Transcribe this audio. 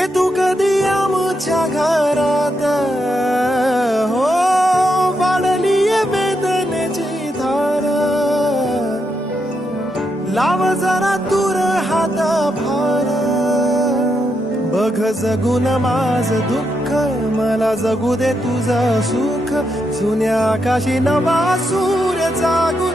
ये तू कधी आमच्या घरात हो वाढलीये वेदनेची धार लाव जरा दूर हात भार बघ जगून माझ दुःख मला जगू दे तुझं सुख जुन्या आकाशी नवा सूर्य जागू